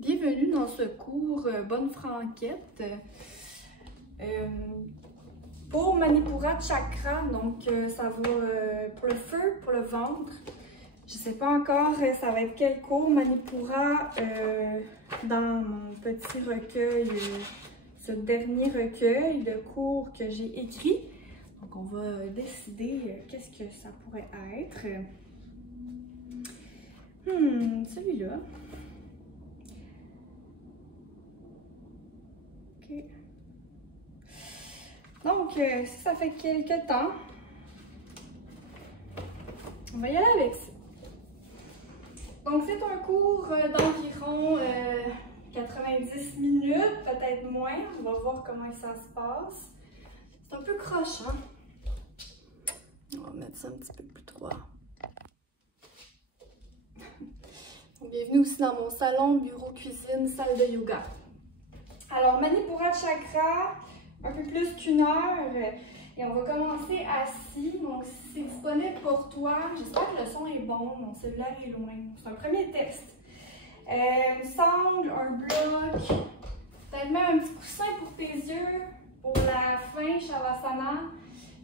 Bienvenue dans ce cours Bonne Franquette pour Manipura Chakra. Donc, ça va pour le feu, pour le ventre. Je ne sais pas encore ça va être quel cours Manipura dans mon petit recueil, ce dernier recueil de cours que j'ai écrit. Donc, on va décider qu'est-ce que ça pourrait être. Celui-là. OK. Donc, si ça fait quelques temps, on va y aller avec ça. Donc, c'est un cours d'environ 90 minutes, peut-être moins. On va voir comment ça se passe. C'est un peu croche, hein? On va mettre ça un petit peu plus droit. Bienvenue aussi dans mon salon, bureau, cuisine, salle de yoga. Alors, Manipura Chakra, un peu plus qu'1 heure. Et on va commencer assis. Donc, si c'est disponible pour toi, j'espère que le son est bon. Mon cellulaire est loin. C'est un premier test. Une sangle, un bloc, peut-être même un petit coussin pour tes yeux. Pour la fin, Shavasana.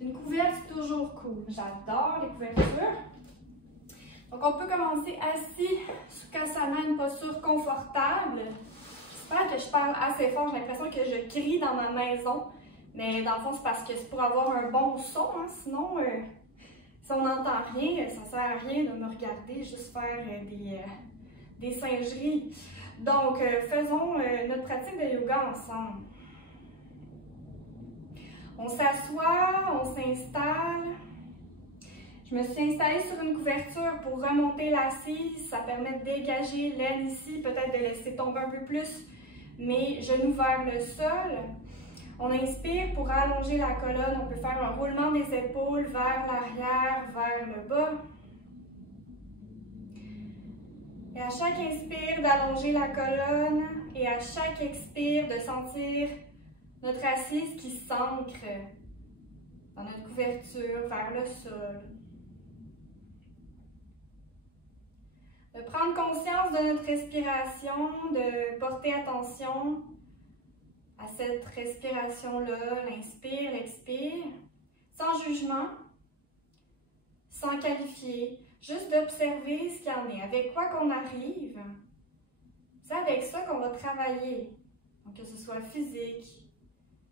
Une couverte, c'est toujours cool. J'adore les couvertures. Donc, on peut commencer assis, Sukhasana, une posture confortable. J'espère que je parle assez fort. J'ai l'impression que je crie dans ma maison. Mais dans le fond, c'est parce que c'est pour avoir un bon son. Hein? Sinon, si on n'entend rien, ça ne sert à rien de me regarder, juste faire des singeries. Donc, faisons notre pratique de yoga ensemble. On s'assoit, on s'installe. Je me suis installée sur une couverture pour remonter l'assise. Ça permet de dégager l'aine ici, peut-être de laisser tomber un peu plus mes genoux vers le sol. On inspire pour allonger la colonne. On peut faire un roulement des épaules vers l'arrière, vers le bas. Et à chaque inspire, d'allonger la colonne. Et à chaque expire, de sentir notre assise qui s'ancre dans notre couverture, vers le sol. De prendre conscience de notre respiration, de porter attention à cette respiration-là, l'inspire, l'expire, sans jugement, sans qualifier, juste d'observer ce qu'il y en est, avec quoi qu'on arrive. C'est avec ça qu'on va travailler, donc que ce soit physique,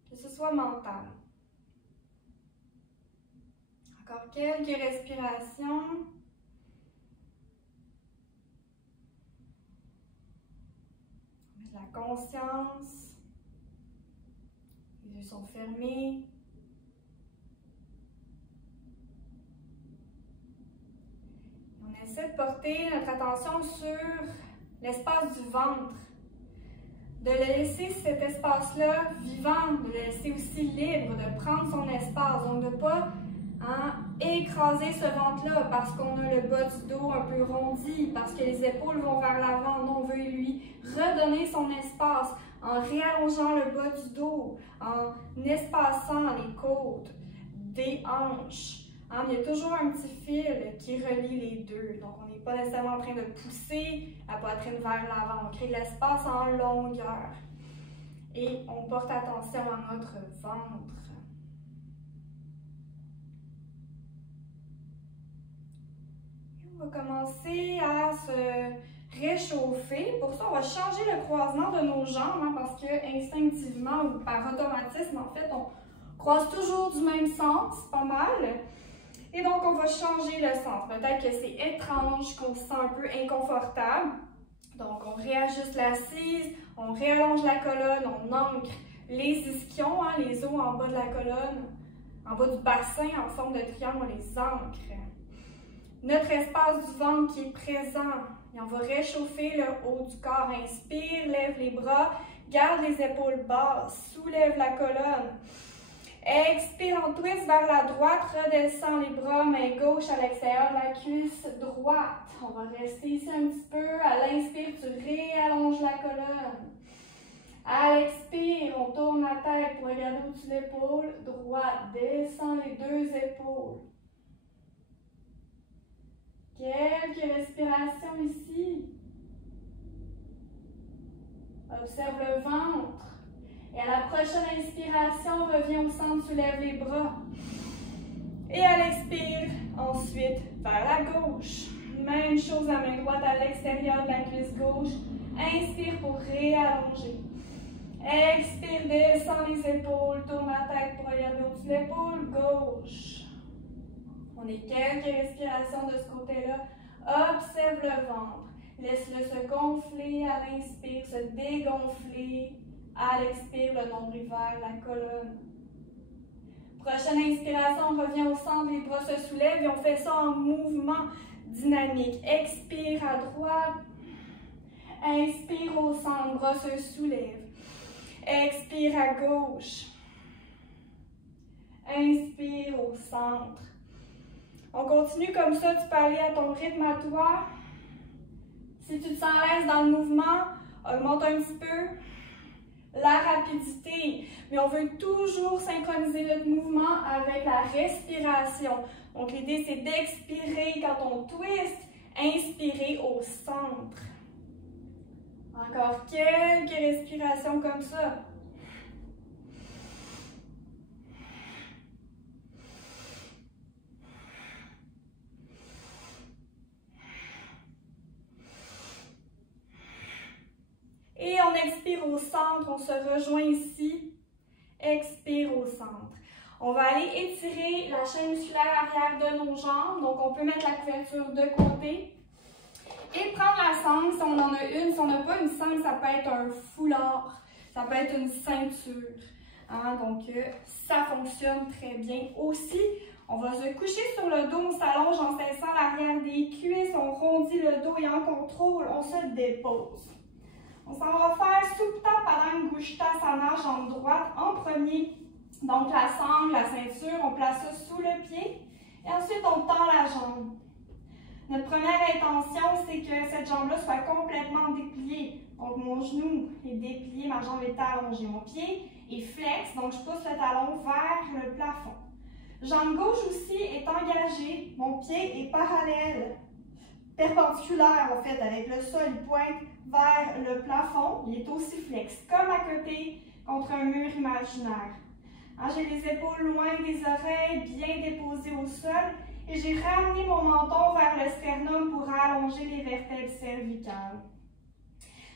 que ce soit mental. Encore quelques respirations. La conscience. Les yeux sont fermés. On essaie de porter notre attention sur l'espace du ventre. De le laisser cet espace-là vivant, de le laisser aussi libre, de prendre son espace. Donc de ne pas écraser ce ventre-là parce qu'on a le bas du dos un peu rondi, parce que les épaules vont vers l'avant. Non, on veut lui redonner son espace en réallongeant le bas du dos, en espaçant les côtes, des hanches. Il y a toujours un petit fil qui relie les deux. Donc, on n'est pas nécessairement en train de pousser la poitrine vers l'avant. On crée de l'espace en longueur. Et on porte attention à notre ventre. On va commencer à se réchauffer. Pour ça, on va changer le croisement de nos jambes parce que instinctivement ou par automatisme, en fait, on croise toujours du même sens, pas mal. Et donc, on va changer le sens. Peut-être que c'est étrange, qu'on se sent un peu inconfortable. Donc, on réajuste l'assise, on réallonge la colonne, on ancre les ischions, les os en bas de la colonne, en bas du bassin en forme de triangle, on les ancre. Notre espace du ventre qui est présent. Et on va réchauffer le haut du corps. Inspire, lève les bras, garde les épaules basses, soulève la colonne. Expire, on twist vers la droite, redescend les bras, main gauche à l'extérieur de la cuisse droite. On va rester ici un petit peu. À l'inspire, tu réallonges la colonne. À l'expire, on tourne la tête pour regarder au-dessus de l'épaule droite. Descend les deux épaules. Quelques respirations ici. Observe le ventre. Et à la prochaine inspiration, reviens au centre, soulève les bras. Et à l'expire, ensuite, vers la gauche. Même chose, la main droite à l'extérieur de la cuisse gauche. Inspire pour réallonger. Expire, descends les épaules, tourne la tête pour regarder au-dessus de l'épaule gauche. On est quelques respirations de ce côté-là. Observe le ventre. Laisse-le se gonfler à l'inspire, se dégonfler. À l'expire, le nombril vers la colonne. Prochaine inspiration, on revient au centre, les bras se soulèvent et on fait ça en mouvement dynamique. Expire à droite. Inspire au centre, bras se soulèvent. Expire à gauche. Inspire au centre. On continue comme ça, tu peux aller à ton rythme à toi. Si tu te sens à l'aise dans le mouvement, augmente un petit peu la rapidité. Mais on veut toujours synchroniser notre mouvement avec la respiration. Donc l'idée c'est d'expirer quand on twist, inspirer au centre. Encore quelques respirations comme ça. Et on expire au centre, on se rejoint ici. Expire au centre. On va aller étirer la chaîne musculaire arrière de nos jambes. Donc on peut mettre la couverture de côté. Et prendre la sangle, si on en a une. Si on n'a pas une sangle, ça peut être un foulard, ça peut être une ceinture. Hein? Donc, ça fonctionne très bien aussi. On va se coucher sur le dos, on s'allonge en serrant l'arrière des cuisses, on rondit le dos et en contrôle, on se dépose. On s'en va faire Supta Padangusthasana, jambe droite en premier. Donc, la sangle, la ceinture, on place ça sous le pied. Et ensuite, on tend la jambe. Notre première intention, c'est que cette jambe-là soit complètement dépliée. Donc, mon genou est déplié, ma jambe est allongée. Mon pied est flex, donc je pousse le talon vers le plafond. Jambe gauche aussi est engagée. Mon pied est parallèle, perpendiculaire en fait, avec le sol, il pointe vers le plafond. Il est aussi flex, comme à côté contre un mur imaginaire. J'ai les épaules loin des oreilles, bien déposées au sol. Et j'ai ramené mon menton vers le sternum pour allonger les vertèbres cervicales.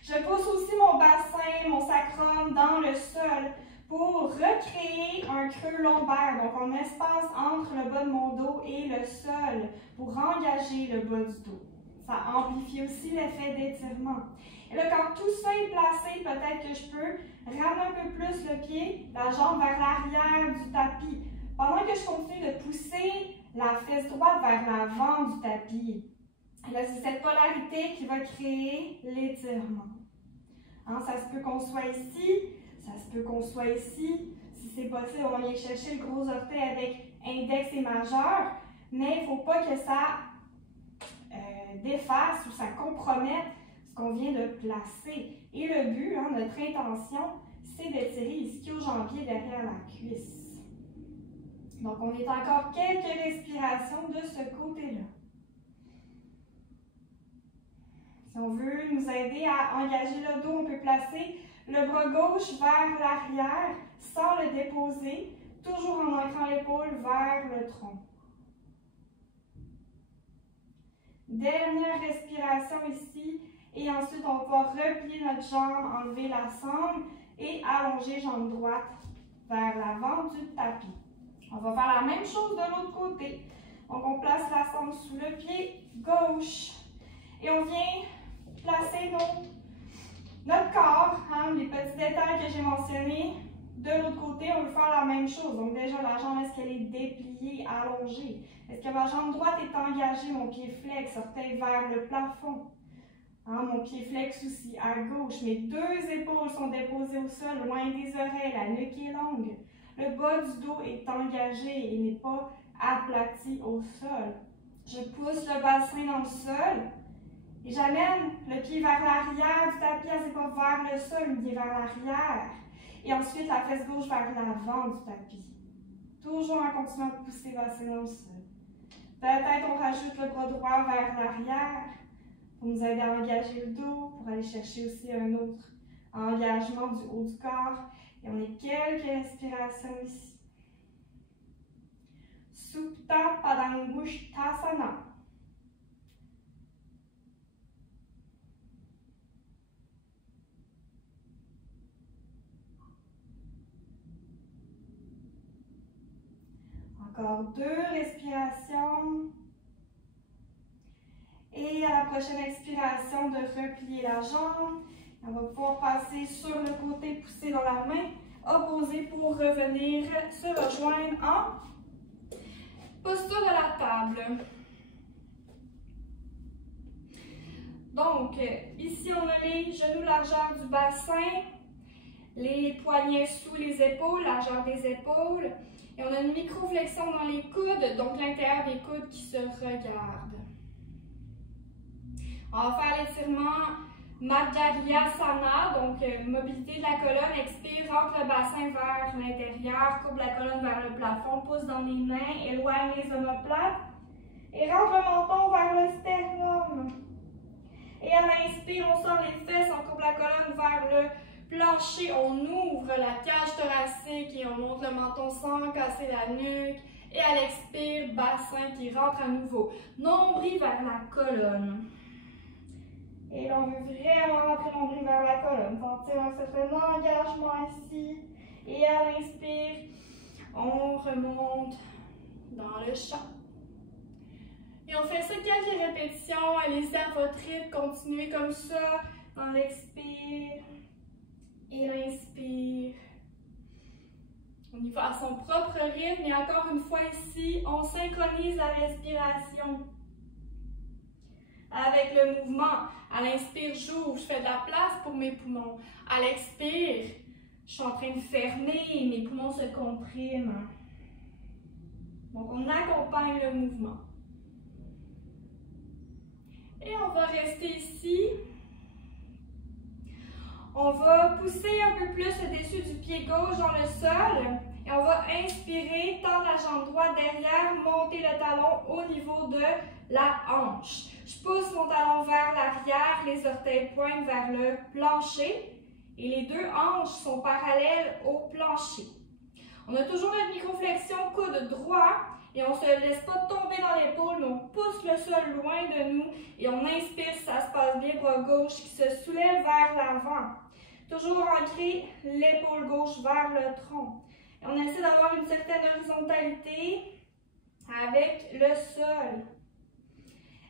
Je pousse aussi mon bassin, mon sacrum dans le sol pour recréer un creux lombaire, donc un espace entre le bas de mon dos et le sol pour engager le bas du dos. Ça amplifie aussi l'effet d'étirement. Et là, quand tout ça est placé, peut-être que je peux ramener un peu plus le pied, la jambe vers l'arrière du tapis. Pendant que je continue de pousser la fesse droite vers l'avant du tapis. Et là, c'est cette polarité qui va créer l'étirement. Ça se peut qu'on soit ici, ça se peut qu'on soit ici. Si c'est possible, on va aller chercher le gros orteil avec index et majeur, mais il ne faut pas que ça défasse ou ça compromette ce qu'on vient de placer. Et le but, notre intention, c'est d'étirer l'ischio-jambier derrière la cuisse. Donc, on est encore quelques respirations de ce côté-là. Si on veut nous aider à engager le dos, on peut placer le bras gauche vers l'arrière sans le déposer, toujours en ancrant l'épaule vers le tronc. Dernière respiration ici. Et ensuite, on va replier notre jambe, enlever la sangle et allonger jambe droite vers l'avant du tapis. On va faire la même chose de l'autre côté. Donc, on place la sangle sous le pied gauche. Et on vient placer notre corps, les petits détails que j'ai mentionnés. De l'autre côté, on veut faire la même chose. Donc, déjà, la jambe, est-ce qu'elle est dépliée, allongée? Est-ce que ma jambe droite est engagée, mon pied flex, orteil vers le plafond? Mon pied flex aussi à gauche. Mes deux épaules sont déposées au sol, loin des oreilles, la nuque est longue. Le bas du dos est engagé et n'est pas aplati au sol. Je pousse le bassin dans le sol et j'amène le pied vers l'arrière du tapis, c'est pas vers le sol, mais vers l'arrière. Et ensuite, la fesse gauche vers l'avant du tapis. Toujours en continuant de pousser le bassin dans le sol. Peut-être on rajoute le bras droit vers l'arrière pour nous aider à engager le dos, pour aller chercher aussi un autre Engagement du haut du corps. Et on est quelques respirations ici. Supta Padangusthasana. Encore 2 respirations. Et à la prochaine expiration, de replier la jambe. On va pouvoir passer sur le côté, pousser dans la main opposée pour revenir se rejoindre en posture de la table. Donc, ici, on a les genoux largeur du bassin, les poignets sous les épaules, largeur des épaules. Et on a une micro-flexion dans les coudes, donc l'intérieur des coudes qui se regardent. On va faire l'étirement Madhyaryasana, donc mobilité de la colonne. Expire, rentre le bassin vers l'intérieur, courbe la colonne vers le plafond, pousse dans les mains, éloigne les omoplates et rentre le menton vers le sternum. Et à l'inspire, on sort les fesses, on courbe la colonne vers le plancher, on ouvre la cage thoracique et on monte le menton sans casser la nuque. Et à l'expire, bassin qui rentre à nouveau. Nombril vers la colonne. Et là, on veut vraiment rentrer nombril vers la colonne. Sentir un certain engagement ici. Et à l'inspire, on remonte dans le champ. Et on fait ça quelques répétitions. Allez-y à votre rythme. Continuez comme ça dans l'expire et l'inspire. On y va à son propre rythme. Et encore une fois ici, on synchronise la respiration avec le mouvement. À l'inspire, j'ouvre, je fais de la place pour mes poumons. À l'expire, je suis en train de fermer, mes poumons se compriment. Donc, on accompagne le mouvement. Et on va rester ici. On va pousser un peu plus le dessus du pied gauche dans le sol. Et on va inspirer, tendre la jambe droite derrière, monter le talon au niveau de la hanche. Je pousse mon talon vers l'arrière, les orteils pointent vers le plancher. Et les 2 hanches sont parallèles au plancher. On a toujours notre microflexion coude droit. Et on ne se laisse pas tomber dans l'épaule, mais on pousse le sol loin de nous. Et on inspire, si ça se passe bien, bras gauche qui se soulève vers l'avant. Toujours ancré, l'épaule gauche vers le tronc. Et on essaie d'avoir une certaine horizontalité avec le sol.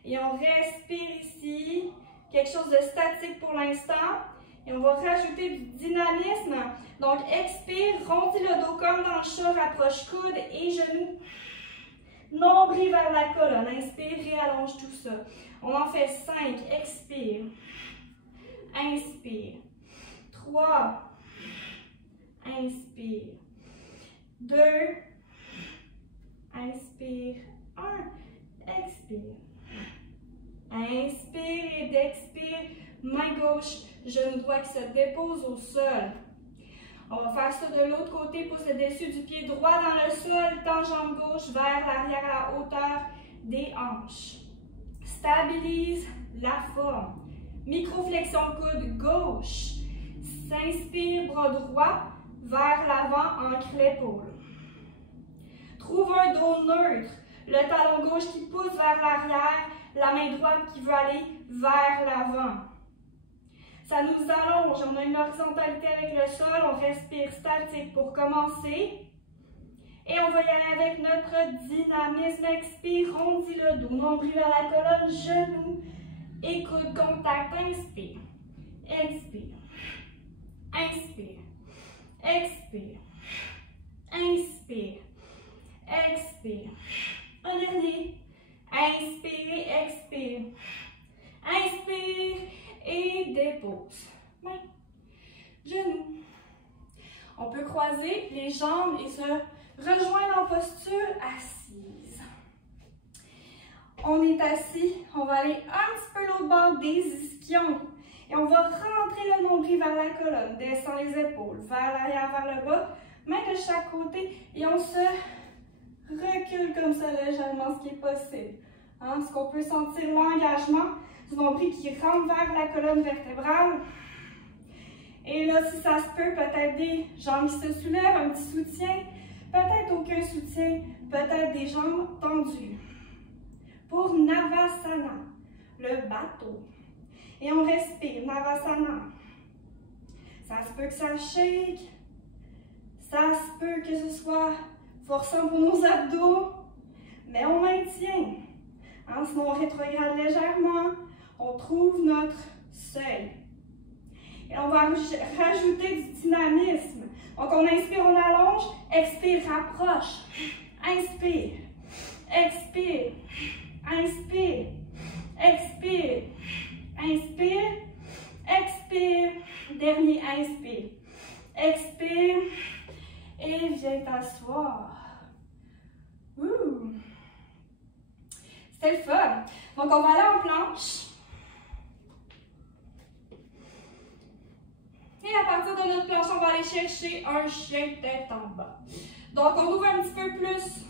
Et on respire ici, quelque chose de statique pour l'instant. Et on va rajouter du dynamisme. Donc, expire, rondis le dos comme dans le chat, rapproche coude et genoux. Nombril vers la colonne. Inspire, réallonge tout ça. On en fait 5. Expire. Inspire. 3. Inspire. 2. Inspire. 1. Expire. Inspire et d'expire. Main gauche, genou droit qui se dépose au sol. On va faire ça de l'autre côté, pousse le dessus du pied droit dans le sol, tend jambe gauche vers l'arrière à la hauteur des hanches. Stabilise la forme. Microflexion coude gauche. S'inspire, bras droit vers l'avant, ancre l'épaule. Trouve un dos neutre. Le talon gauche qui pousse vers l'arrière, la main droite qui veut aller vers l'avant. Ça nous allonge, on a une horizontalité avec le sol, on respire statique pour commencer. Et on va y aller avec notre dynamisme. Expire, rondis le dos, nombril vers la colonne, genoux et coude contact. Inspire, expire, inspire, expire, inspire, expire. Un dernier. Inspire, expire. Inspire et dépose. Main, genoux. On peut croiser les jambes et se rejoindre en posture assise. On est assis, on va aller un petit peu l'autre bord des ischions. Et on va rentrer le nombril vers la colonne, descend les épaules, vers l'arrière, vers le bas, main de chaque côté et on se recule comme ça légèrement, ce qui est possible. Est-ce qu'on peut sentir l'engagement du nombril qui rentre vers la colonne vertébrale? Et là, si ça se peut, peut-être des jambes qui se soulèvent, un petit soutien, peut-être aucun soutien, peut-être des jambes tendues. Pour Navasana, le bateau. Et on respire, Navasana. Ça se peut que ça shake, ça se peut que ce soit forçant pour nos abdos, mais on maintient. Hein, sinon, on rétrograde légèrement, on trouve notre seuil. Et on va rajouter du dynamisme. Donc, on inspire, on allonge, expire, rapproche. Inspire, expire, inspire, expire, inspire, expire. Dernier, inspire, expire et viens t'asseoir. C'était le fun. Donc, on va aller en planche. Et à partir de notre planche, on va aller chercher un chien tête en bas. Donc, on ouvre un petit peu plus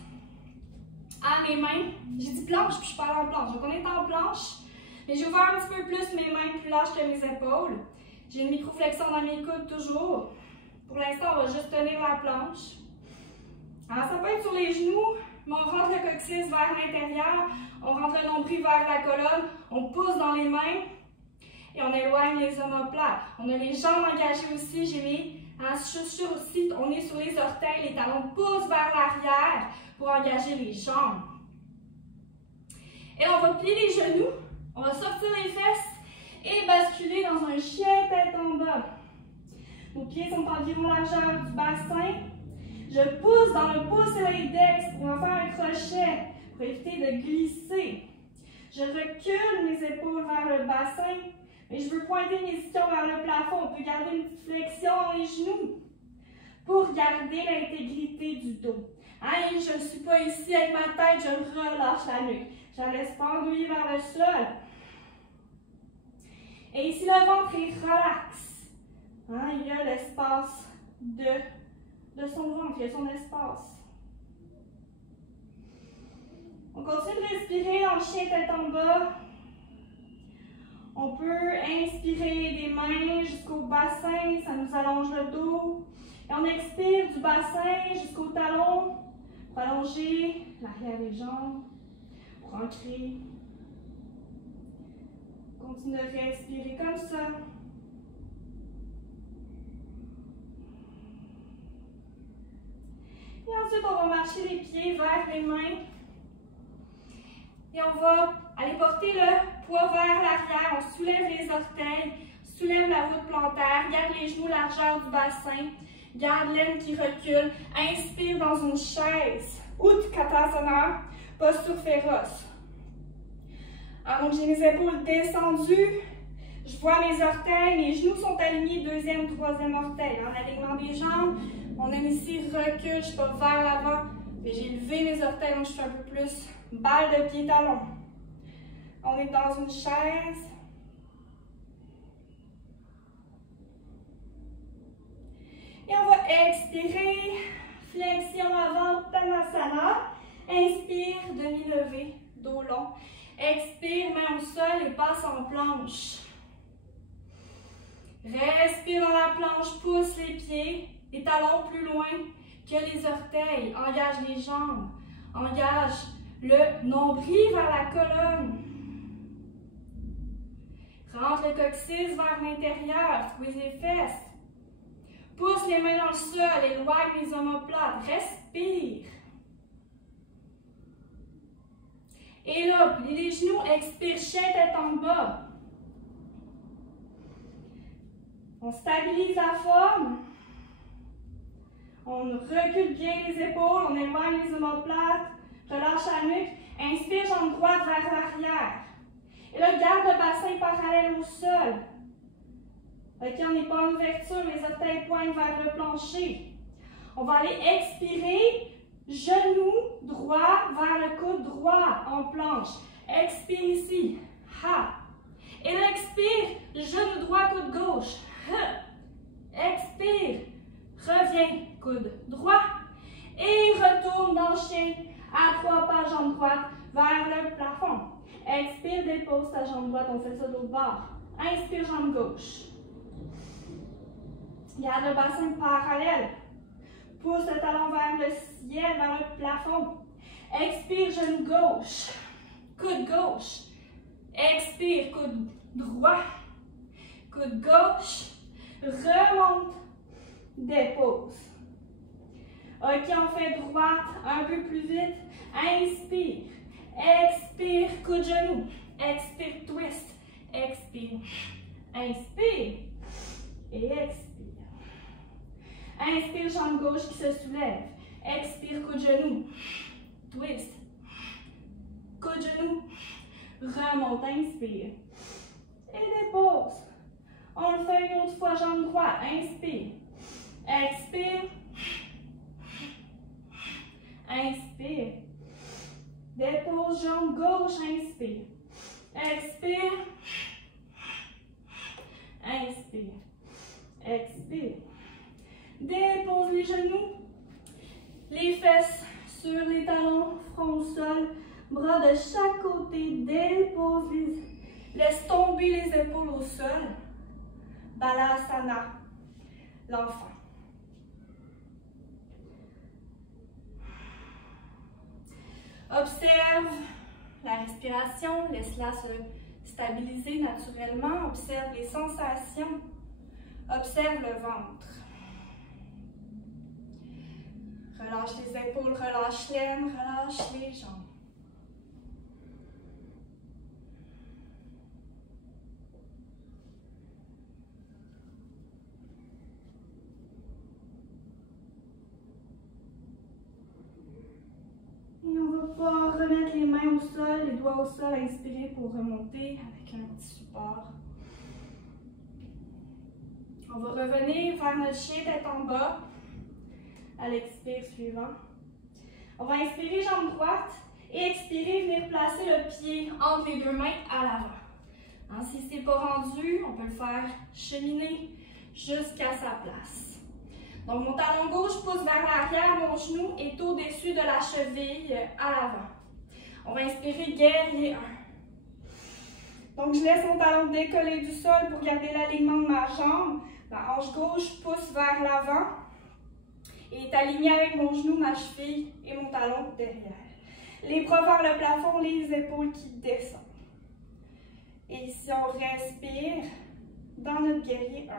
à mes mains. J'ai dit planche, puis je parle en planche. Donc, on est en planche. Mais j'ai ouvert un petit peu plus mes mains plus larges que mes épaules. J'ai une microflexion dans mes coudes toujours. Pour l'instant, on va juste tenir la planche. Alors, ça peut être sur les genoux, mais on rentre le coccyx vers l'intérieur. On rentre le nombril vers la colonne. On pousse dans les mains. Et on éloigne les omoplates. On a les jambes engagées aussi. J'ai mis en chaussure aussi. On est sur les orteils. Les talons poussent vers l'arrière pour engager les jambes. Et on va plier les genoux. On va sortir les fesses et basculer dans un chien tête en bas. Nos pieds sont environ largeur du bassin. Je pousse dans le pouce et l'index pour en faire un crochet pour éviter de glisser. Je recule mes épaules vers le bassin. Mais je veux pointer mes ischions vers le plafond. On peut garder une petite flexion dans les genoux pour garder l'intégrité du dos. Hein, je ne suis pas ici avec ma tête, je relâche la nuque. Je la laisse pendouiller vers le sol. Et ici, le ventre est relax. Hein, il y a l'espace de son ventre, il y a son espace. On continue de respirer dans le chien tête en bas. On peut inspirer des mains jusqu'au bassin, ça nous allonge le dos. Et on expire du bassin jusqu'au talon pour allonger l'arrière des jambes, pour ancrer. On continue de respirer comme ça. Et ensuite, on va marcher les pieds vers les mains. Et on va aller porter le poids vers l'arrière. On soulève les orteils, soulève la voûte plantaire, garde les genoux largeur du bassin, garde l'aine qui recule. Inspire dans une chaise. Utkatasana, posture féroce. Alors, donc, j'ai mes épaules descendues. Je vois mes orteils, mes genoux sont alignés, deuxième, troisième orteil. En alignement des jambes, on aime ici recul, je ne suis pas vers l'avant, mais j'ai levé mes orteils, donc je suis un peu plus balle de pied-talon. On est dans une chaise. Et on va expirer, flexion avant, Tanasana. Inspire, demi-levé, dos long. Expire, main au sol et passe en planche. Respire dans la planche, pousse les pieds, les talons plus loin que les orteils. Engage les jambes, engage le nombril vers la colonne. Rentre le coccyx vers l'intérieur, squeeze les fesses. Pousse les mains dans le sol, éloigne les omoplates. Respire. Et là, plie les genoux, expire, chien tête en bas. On stabilise la forme. On recule bien les épaules, on éloigne les omoplates, relâche la nuque. Inspire, jambe droite vers l'arrière. Et là, garde le bassin parallèle au sol. Ok, on n'est pas en ouverture, les orteils pointent vers le plancher. On va aller expirer, genou droit vers le coude droit en planche. Expire ici. Ha. Et là, expire, genou droit, coude gauche. Ha. Expire. Reviens, coude droit. Et retourne dans le chien à 3 pas, jambe droite vers le plafond. Expire, dépose ta jambe droite, on fait ça de l'autre bord. Inspire, jambe gauche. Garde le bassin parallèle. Pousse le talon vers le ciel, vers le plafond. Expire, genou gauche. Coude gauche. Expire, coude droit. Coude gauche. Remonte. Dépose. Ok, on fait droite un peu plus vite. Inspire. Expire, coude genou. Expire, twist. Expire. Inspire. Et expire. Inspire, jambe gauche qui se soulève. Expire, coude genou. Twist. Coude genou. Remonte, inspire. Et dépose. On le fait une autre fois, jambe droite. Inspire. Expire. Inspire. Dépose, jambe gauche. Inspire. Expire. Inspire. Expire. Dépose les genoux. Les fesses sur les talons, front au sol. Bras de chaque côté. Dépose les... Laisse tomber les épaules au sol. Balasana. L'enfant. Observe la respiration, laisse-la se stabiliser naturellement. Observe les sensations. Observe le ventre. Relâche les épaules, relâche l'aine, relâche les jambes. Et on va pouvoir remettre les mains au sol, les doigts au sol, inspirer pour remonter avec un petit support. On va revenir vers notre chien tête en bas à l'expire suivant. On va inspirer jambe droite et expirer, venir placer le pied entre les deux mains à l'avant. Si ce n'est pas rendu, on peut le faire cheminer jusqu'à sa place. Donc, mon talon gauche pousse vers l'arrière, mon genou est au-dessus de la cheville à l'avant. On va inspirer, guerrier 1. Donc, je laisse mon talon décoller du sol pour garder l'alignement de ma jambe. Ma hanche gauche pousse vers l'avant et est alignée avec mon genou, ma cheville et mon talon derrière. Les bras vers le plafond, les épaules qui descendent. Et ici, on respire dans notre guerrier 1.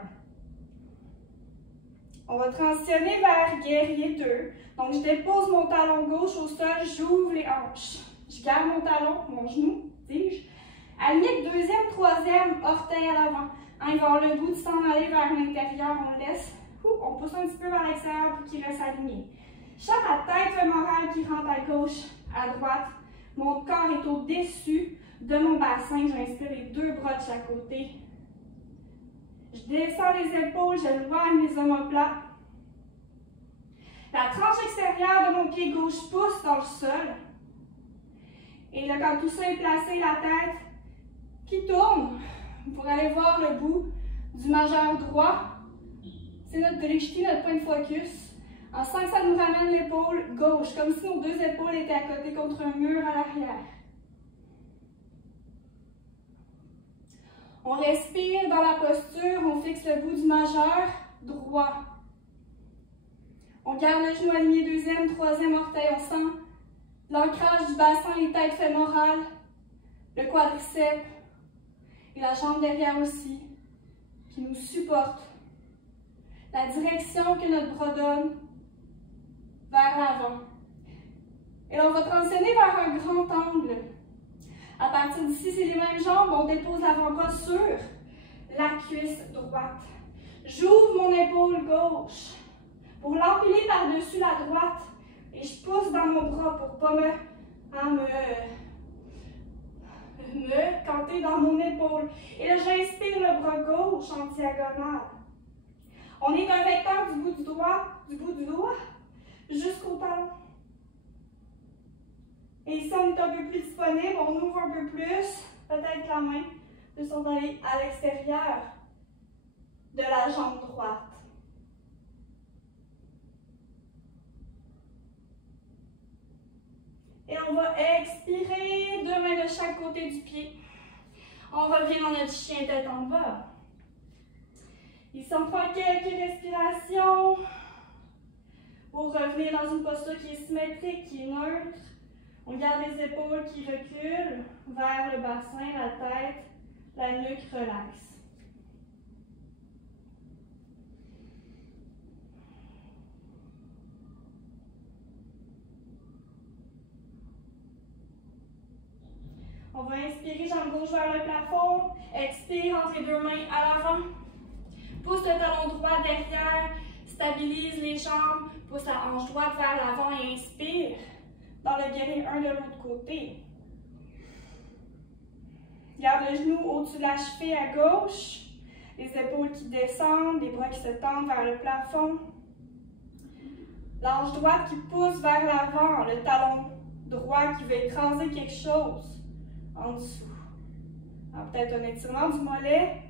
On va transitionner vers guerrier 2. Donc, je dépose mon talon gauche au sol, j'ouvre les hanches. Je garde mon talon, mon genou, dis-je. Aligné avec deuxième, troisième orteil à l'avant. Il va avoir le goût de s'en aller vers l'intérieur, on le laisse. On pousse un petit peu vers l'extérieur pour qu'il reste aligné. Chaque tête fémorale qui rentre à gauche, à droite. Mon corps est au-dessus de mon bassin. J'inspire les deux bras de chaque côté. Je descends les épaules, j'éloigne les omoplates. La tranche extérieure de mon pied gauche pousse dans le sol. Et là, quand tout ça est placé, la tête qui tourne pour aller voir le bout du majeur droit. C'est notre drishti, notre point de focus. En sent que ça nous ramène l'épaule gauche, comme si nos deux épaules étaient à côté contre un mur à l'arrière. On respire dans la posture, on fixe le bout du majeur droit. On garde le genou aligné, deuxième, troisième orteil. On sent l'ancrage du bassin, les têtes fémorales, le quadriceps et la jambe derrière aussi, qui nous supporte. La direction que notre bras donne vers l'avant. Et là, on va transitionner vers un grand angle. À partir d'ici, c'est les mêmes jambes. On dépose l'avant-bras sur la cuisse droite. J'ouvre mon épaule gauche pour l'empiler par-dessus la droite. Et je pousse dans mon bras pour ne pas me canter dans mon épaule. Et là, j'inspire le bras gauche en diagonale. On est un vecteur du bout du doigt, jusqu'au talon. Et ici, on est un peu plus disponible, on ouvre un peu plus, peut-être la main peut s'en aller à l'extérieur de la jambe droite. Et on va expirer, deux mains de chaque côté du pied. On revient dans notre chien tête en bas. Ici, on prend quelques respirations pour revenir dans une posture qui est symétrique, qui est neutre. On garde les épaules qui reculent vers le bassin, la tête, la nuque relaxe. On va inspirer, jambe gauche vers le plafond. Expire, entre les deux mains à l'avant. Pousse le talon droit derrière. Stabilise les jambes. Pousse la hanche droite vers l'avant et inspire. Dans le guérin, un de l'autre côté. Garde le genou au-dessus de la cheville à gauche. Les épaules qui descendent, les bras qui se tendent vers le plafond. L'hanche droite qui pousse vers l'avant. Le talon droit qui va écraser quelque chose en dessous. Peut-être un étirement du mollet.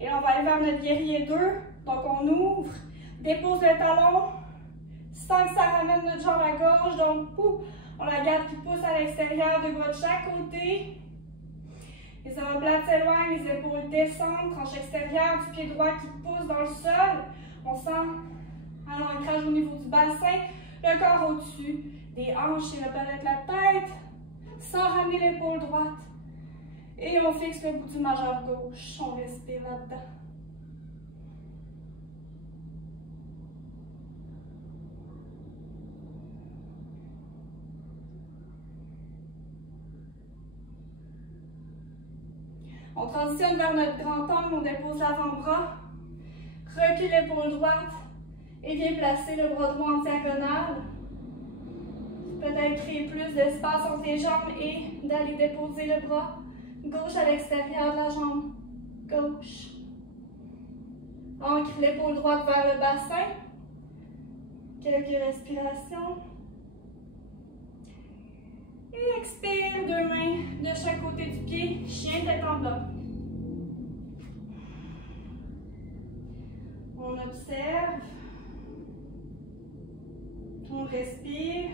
Et là, on va aller vers notre guerrier 2. Donc, on ouvre, dépose le talon, sans que ça ramène notre jambe à gauche. Donc, on la garde qui pousse à l'extérieur, deux bras de chaque côté. Les omoplates s'éloignent, les épaules descendent, tranche extérieure du pied droit qui pousse dans le sol. On sent un ancrage au niveau du bassin, le corps au-dessus des hanches et le palais de la tête, sans ramener l'épaule droite. Et on fixe le bout du majeur gauche. On respire là-dedans. On transitionne vers notre grand angle, on dépose l'avant-bras, recule l'épaule droite et viens placer le bras droit en diagonale. Peut-être créer plus d'espace entre les jambes et d'aller déposer le bras gauche à l'extérieur de la jambe gauche. Ancre l'épaule droite vers le bassin. Quelques respirations. Et expire, deux mains de chaque côté du pied, chien tête en bas. On observe. On respire.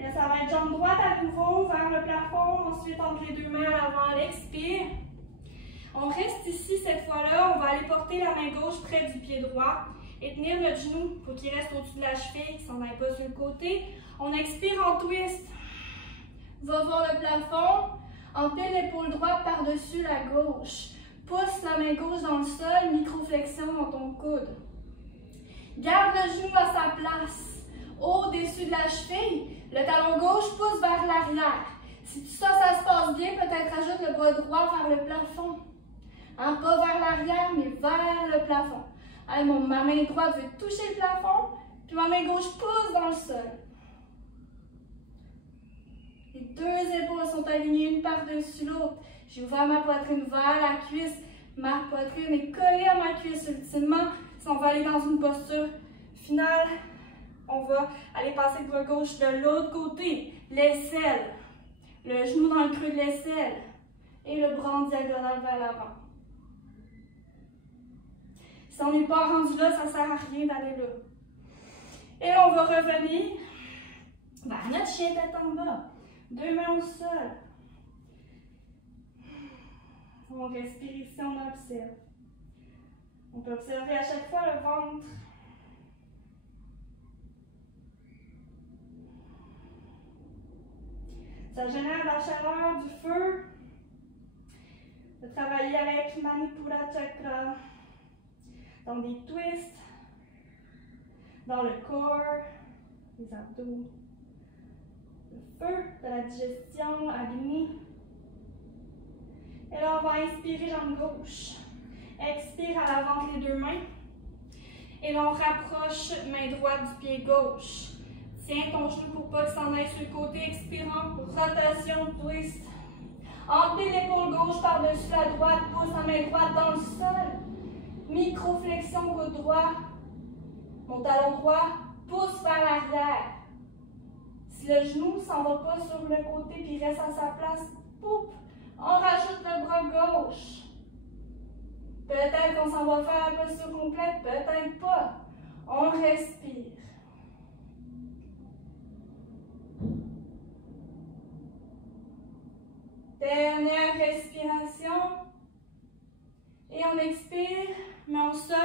Et là, ça va être jambe droite à nouveau vers le plafond. Ensuite, entre les deux mains à l'avant, l'expire. On reste ici cette fois-là. On va aller porter la main gauche près du pied droit et tenir notre genou pour qu'il reste au-dessus de la cheville, qu'il s'en aille pas sur le côté. On expire en twist. Va voir le plafond. Empile l'épaule droite par-dessus la gauche. Pousse la main gauche dans le sol. Microflexion dans ton coude. Garde le genou à sa place. Au-dessus de la cheville. Le talon gauche pousse vers l'arrière. Si tout ça, ça se passe bien, peut-être ajoute le bras droit vers le plafond. Hein, pas vers l'arrière, mais vers le plafond. Hein, ma main droite veut toucher le plafond, puis ma main gauche pousse dans le sol. Les deux épaules sont alignées une par-dessus l'autre. J'ai ouvert ma poitrine vers la cuisse. Ma poitrine est collée à ma cuisse ultimement. Si on va aller dans une posture finale, on va aller passer le bras gauche de l'autre côté. L'aisselle. Le genou dans le creux de l'aisselle. Et le bras en diagonale vers l'avant. Si on n'est pas rendu là, ça ne sert à rien d'aller là. Et là, on va revenir vers notre chien tête en bas. Deux mains au sol. On respire ici, on observe. On peut observer à chaque fois le ventre. Ça génère la chaleur du feu. De travailler avec Manipura Chakra. Dans des twists. Dans le corps. Les abdos. Le feu de la digestion, Agni. Et là, on va inspirer jambe gauche. Expire à l'avant les deux mains. Et là, on rapproche main droite du pied gauche. Tiens ton genou pour pas que ça s'en aille sur le côté. Expirant, rotation, twist. Empile l'épaule gauche par-dessus la droite. Pousse la main droite dans le sol. Microflexion, coude droit. Mon talon droit pousse vers l'arrière. Si le genou ne s'en va pas sur le côté puis reste à sa place, poup, on rajoute le bras gauche. Peut-être qu'on s'en va faire la posture complète, peut-être pas. On respire. Dernière respiration. Et on expire, main au sol.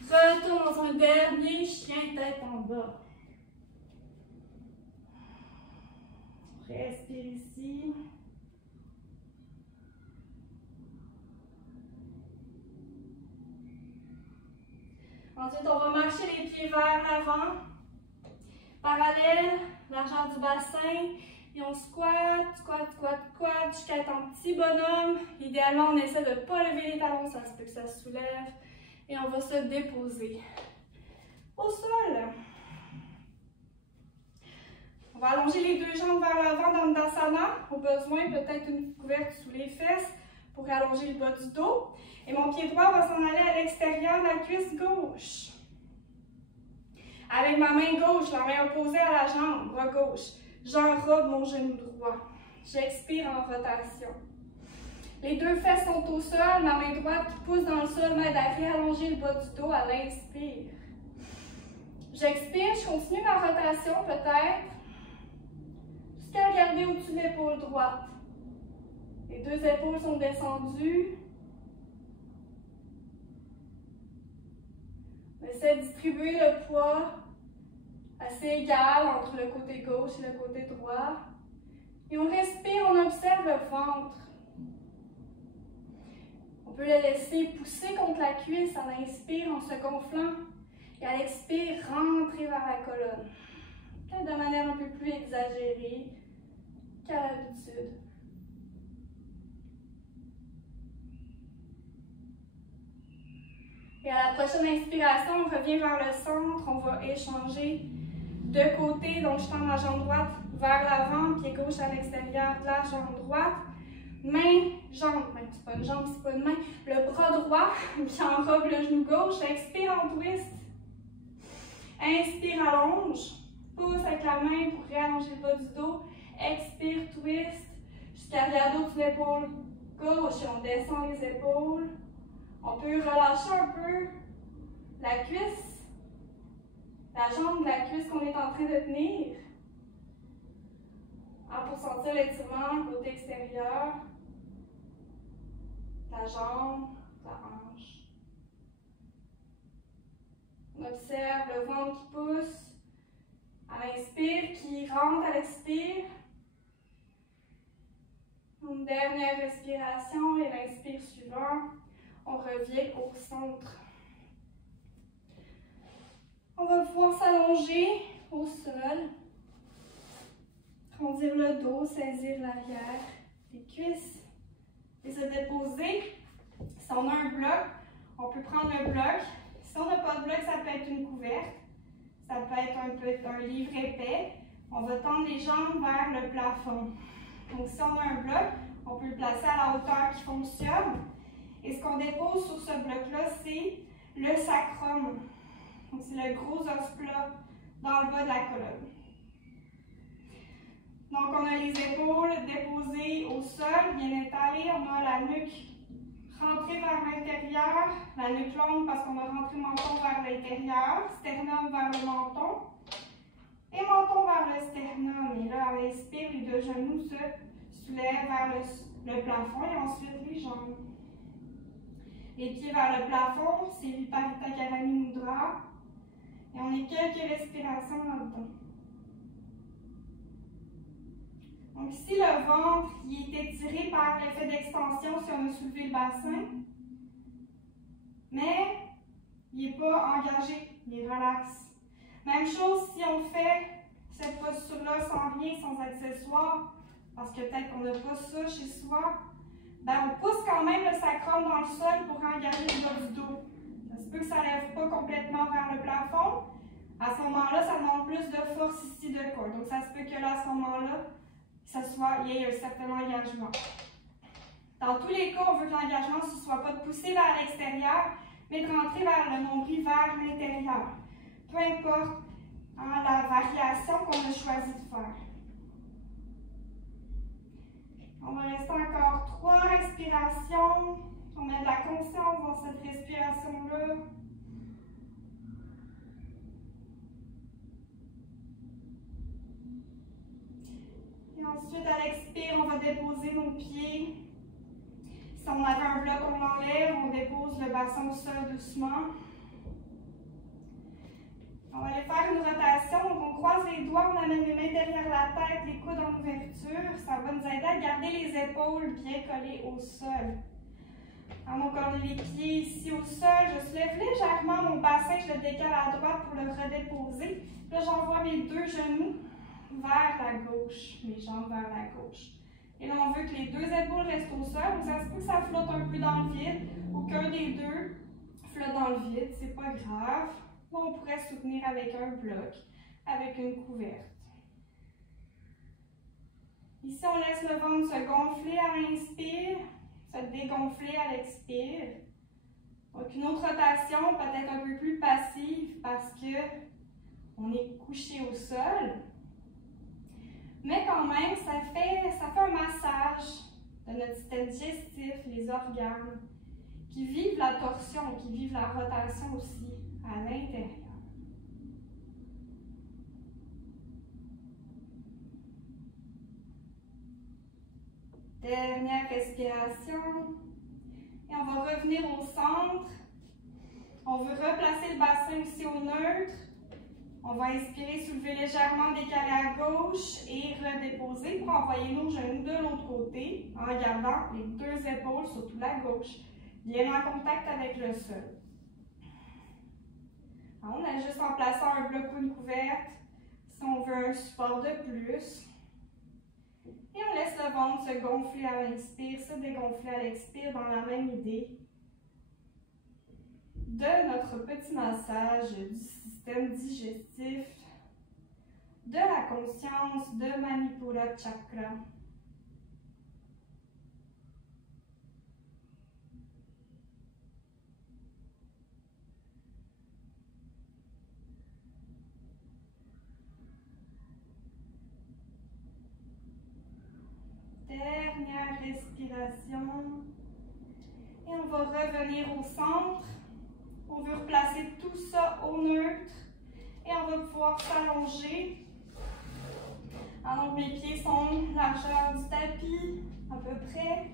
Retourne dans un dernier chien tête en bas. Respire ici. Ensuite, on va marcher les pieds vers l'avant. Parallèle, largeur du bassin. Et on squatte, squatte, squatte, squatte jusqu'à être en petit bonhomme. Idéalement, on essaie de ne pas lever les talons, ça se peut que ça se soulève. Et on va se déposer au sol. On va allonger les deux jambes vers l'avant dans le Dandasana. Au besoin, peut-être une couverte sous les fesses pour allonger le bas du dos. Et mon pied droit va s'en aller à l'extérieur de la cuisse gauche. Avec ma main gauche, la main opposée à la jambe, bras gauche, j'enrobe mon genou droit. J'expire en rotation. Les deux fesses sont au sol, ma main droite qui pousse dans le sol m'aide à réallonger le bas du dos à l'inspire. J'expire, je continue ma rotation peut-être, jusqu'à garder au-dessus de l'épaule droite. Les deux épaules sont descendues. On essaie de distribuer le poids assez égal entre le côté gauche et le côté droit. Et on respire, on observe le ventre. On peut le laisser pousser contre la cuisse à l'inspire en se gonflant et à l'expire, rentrer vers la colonne. Peut-être de manière un peu plus exagérée qu'à l'habitude. Et à la prochaine inspiration, on revient vers le centre, on va échanger de côté. Donc, je tends ma jambe droite vers l'avant, pied gauche à l'extérieur de la jambe droite. Main, jambe, c'est pas une jambe, c'est pas une main. Le bras droit qui enrobe le genou gauche. Expire en twist. Inspire, allonge. Pousse avec la main pour réallonger le bas du dos. Expire, twist. Jusqu'à regarder au-dessus de l'épaule gauche. Et on descend les épaules. On peut relâcher un peu la cuisse, la jambe de la cuisse qu'on est en train de tenir. Pour sentir l'étirement côté extérieur, la jambe, la hanche. On observe le ventre qui pousse à l'inspire, qui rentre à l'expire. Une dernière respiration et l'inspire suivant. On revient au centre. On va pouvoir s'allonger au sol. Grandir le dos, saisir l'arrière des cuisses et se déposer. Si on a un bloc, on peut prendre un bloc. Si on n'a pas de bloc, ça peut être une couverte. Ça peut être un livre épais. On va tendre les jambes vers le plafond. Donc si on a un bloc, on peut le placer à la hauteur qui fonctionne. Et ce qu'on dépose sur ce bloc-là, c'est le sacrum. Donc c'est le gros os plat dans le bas de la colonne. Donc, on a les épaules déposées au sol, bien étalées. On a la nuque rentrée vers l'intérieur, la nuque longue parce qu'on a rentré le menton vers l'intérieur, sternum vers le menton et menton vers le sternum. Et là, à l'inspire, les deux genoux se soulèvent vers le plafond et ensuite les jambes. Les pieds vers le plafond, c'est Viparita Karani Mudra. Et on a quelques respirations là-dedans. Donc ici, le ventre il est étiré par l'effet d'extension si on a soulevé le bassin, mais il n'est pas engagé, il est relax. Même chose si on fait cette posture-là sans rien, sans accessoire, parce que peut-être qu'on n'a pas ça chez soi, ben on pousse quand même le sacrum dans le sol pour engager le bas du dos. Ça se peut que ça ne lève pas complètement vers le plafond. À ce moment-là, ça demande plus de force ici de corps. Donc ça se peut que là, à ce moment-là, il y ait un certain engagement. Dans tous les cas, on veut que l'engagement ne soit pas de pousser vers l'extérieur, mais de rentrer vers le nombril, vers l'intérieur. Peu importe la variation qu'on a choisi de faire. On va rester encore 3 respirations. On met de la conscience dans cette respiration-là. Et ensuite, à l'expire, on va redéposer nos pieds. Si on avait un bloc, on l'enlève, on dépose le bassin au sol doucement. On va aller faire une rotation, donc on croise les doigts, on amène les mains derrière la tête, les coudes en ouverture. Ça va nous aider à garder les épaules bien collées au sol. Alors, on colle les pieds ici au sol, je soulève légèrement mon bassin, je le décale à droite pour le redéposer. Là, j'envoie mes deux genoux vers la gauche, mes jambes vers la gauche. Et là, on veut que les deux épaules restent au sol, donc ça se peut que ça flotte un peu dans le vide ou qu'un des deux flotte dans le vide, c'est pas grave. Là, on pourrait soutenir avec un bloc, avec une couverte. Ici, on laisse le ventre se gonfler à l'inspire, se dégonfler à l'expire. Donc, une autre rotation, peut-être un peu plus passive parce que on est couché au sol. Mais quand même, ça fait un massage de notre système digestif, les organes, qui vivent la torsion, qui vivent la rotation aussi à l'intérieur. Dernière respiration. Et on va revenir au centre. On veut replacer le bassin aussi au neutre. On va inspirer, soulever légèrement, décaler à gauche et redéposer pour envoyer nos genoux de l'autre côté en gardant les deux épaules, surtout la gauche, bien en contact avec le sol. On ajuste en plaçant un bloc ou une couverte si on veut un support de plus. Et on laisse le ventre se gonfler à l'inspire, se dégonfler à l'expire dans la même idée de notre petit massage du système digestif, de la conscience, de Manipura Chakra. Dernière respiration. Et on va revenir au centre. On veut replacer tout ça au neutre. Et on va pouvoir s'allonger. Alors, mes pieds sont largeur du tapis, à peu près.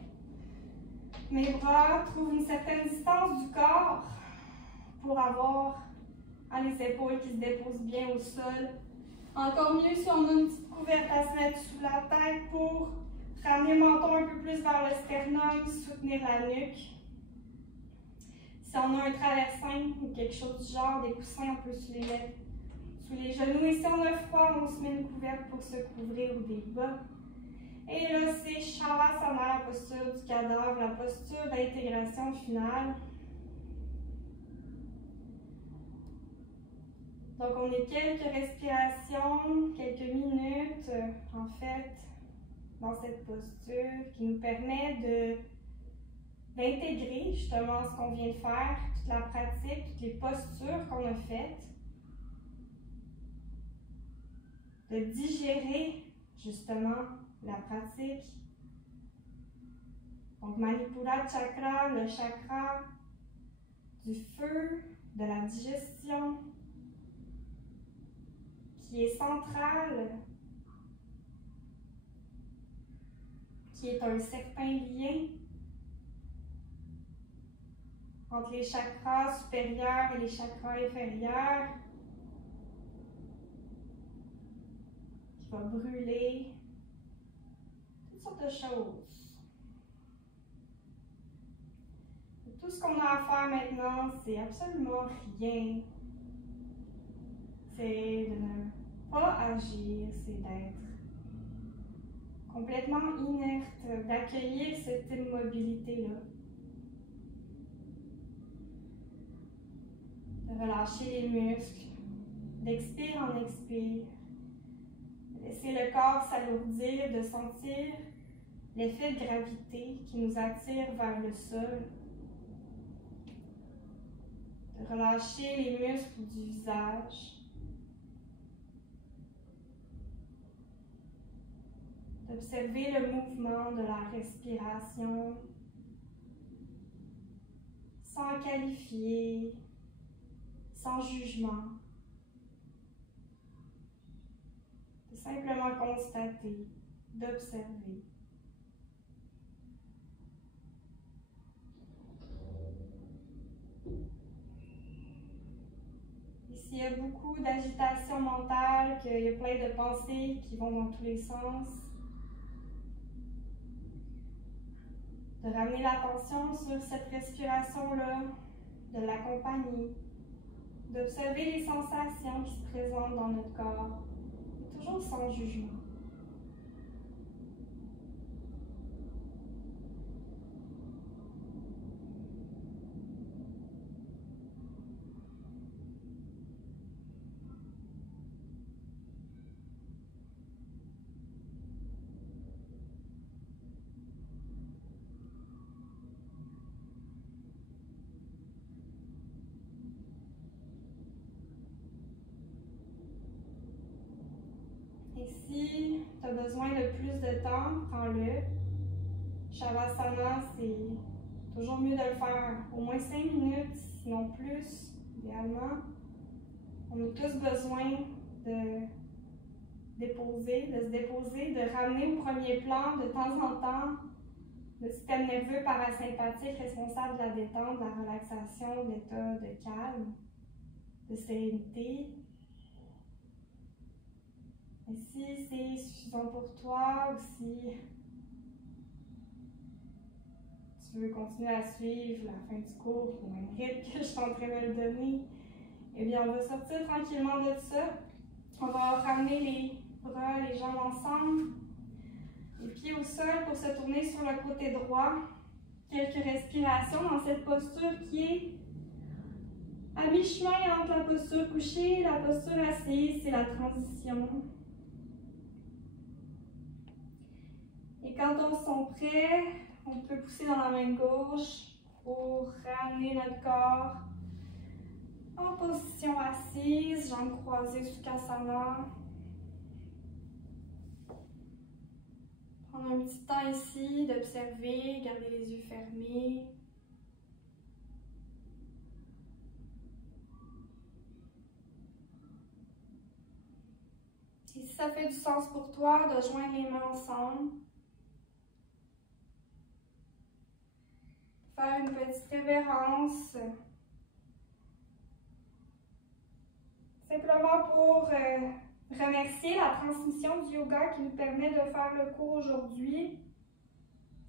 Mes bras trouvent une certaine distance du corps pour avoir les épaules qui se déposent bien au sol. Encore mieux si on a une petite couverte à se mettre sous la tête pour ramener le menton un peu plus vers le sternum, soutenir la nuque. Si on a un traversin ou quelque chose du genre, des coussins, on peut se les mettre sous les genoux. Et si on a froid, on se met une couverte pour se couvrir ou des bas. Et là, c'est Shavasana, la posture du cadavre, la posture d'intégration finale. Donc, on est quelques respirations, quelques minutes, en fait, dans cette posture qui nous permet d'intégrer justement ce qu'on vient de faire, toute la pratique, toutes les postures qu'on a faites, de digérer justement la pratique. Donc Manipura Chakra, le chakra du feu, de la digestion, qui est central, qui est un certain lien entre les chakras supérieurs et les chakras inférieurs, qui va brûler toutes sortes de choses. Et tout ce qu'on a à faire maintenant, c'est absolument rien. C'est de ne pas agir, c'est d'être complètement inerte, d'accueillir cette immobilité-là. De relâcher les muscles, d'expire en expire. De laisser le corps s'alourdir, de sentir l'effet de gravité qui nous attire vers le sol. De relâcher les muscles du visage. D'observer le mouvement de la respiration sans qualifier, sans jugement. De simplement constater, d'observer. s'il y a beaucoup d'agitation mentale, qu'il y a plein de pensées qui vont dans tous les sens, de ramener l'attention sur cette respiration-là, de l'accompagner, d'observer les sensations qui se présentent dans notre corps, toujours sans jugement. Et si tu as besoin de plus de temps, prends-le. Shavasana, c'est toujours mieux de le faire au moins 5 minutes, sinon plus, idéalement. On a tous besoin de se déposer, de ramener au premier plan de temps en temps le système nerveux parasympathique responsable de la détente, de la relaxation, de l'état de calme, de sérénité. Et si c'est suffisant pour toi ou si tu veux continuer à suivre la fin du cours au même rythme que je suis en train de le donner, eh bien on va sortir tranquillement de ça. On va ramener les bras, les jambes ensemble, les pieds au sol pour se tourner sur le côté droit. Quelques respirations dans cette posture qui est à mi-chemin entre la posture couchée et la posture assise, c'est la transition. Et quand on sent prêt, on peut pousser dans la main gauche pour ramener notre corps en position assise, jambes croisées, Sukhasana. Prendre un petit temps ici d'observer, garder les yeux fermés. Et si ça fait du sens pour toi de joindre les mains ensemble, faire une petite révérence, simplement pour remercier la transmission du yoga qui nous permet de faire le cours aujourd'hui,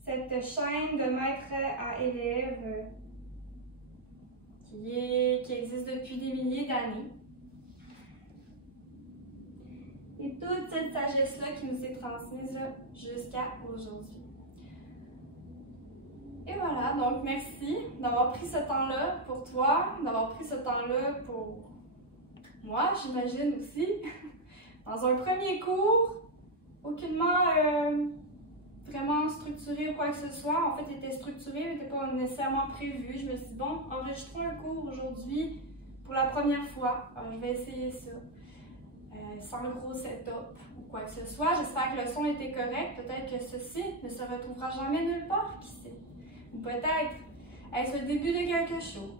cette chaîne de maître à élève qui existe depuis des milliers d'années. Et toute cette sagesse-là qui nous est transmise jusqu'à aujourd'hui. Et voilà, donc merci d'avoir pris ce temps-là pour toi, d'avoir pris ce temps-là pour moi, j'imagine aussi. Dans un premier cours, aucunement vraiment structuré ou quoi que ce soit. En fait, il était structuré, mais n'était pas nécessairement prévu. Je me suis dit, bon, enregistrons un cours aujourd'hui pour la première fois. Alors, je vais essayer ça. Sans gros setup ou quoi que ce soit. J'espère que le son était correct. Peut-être que ceci ne se retrouvera jamais nulle part, qui sait. Ou peut-être est-ce le début de quelque chose.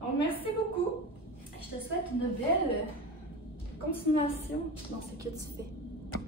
Donc, merci beaucoup. Je te souhaite une belle continuation dans ce que tu fais.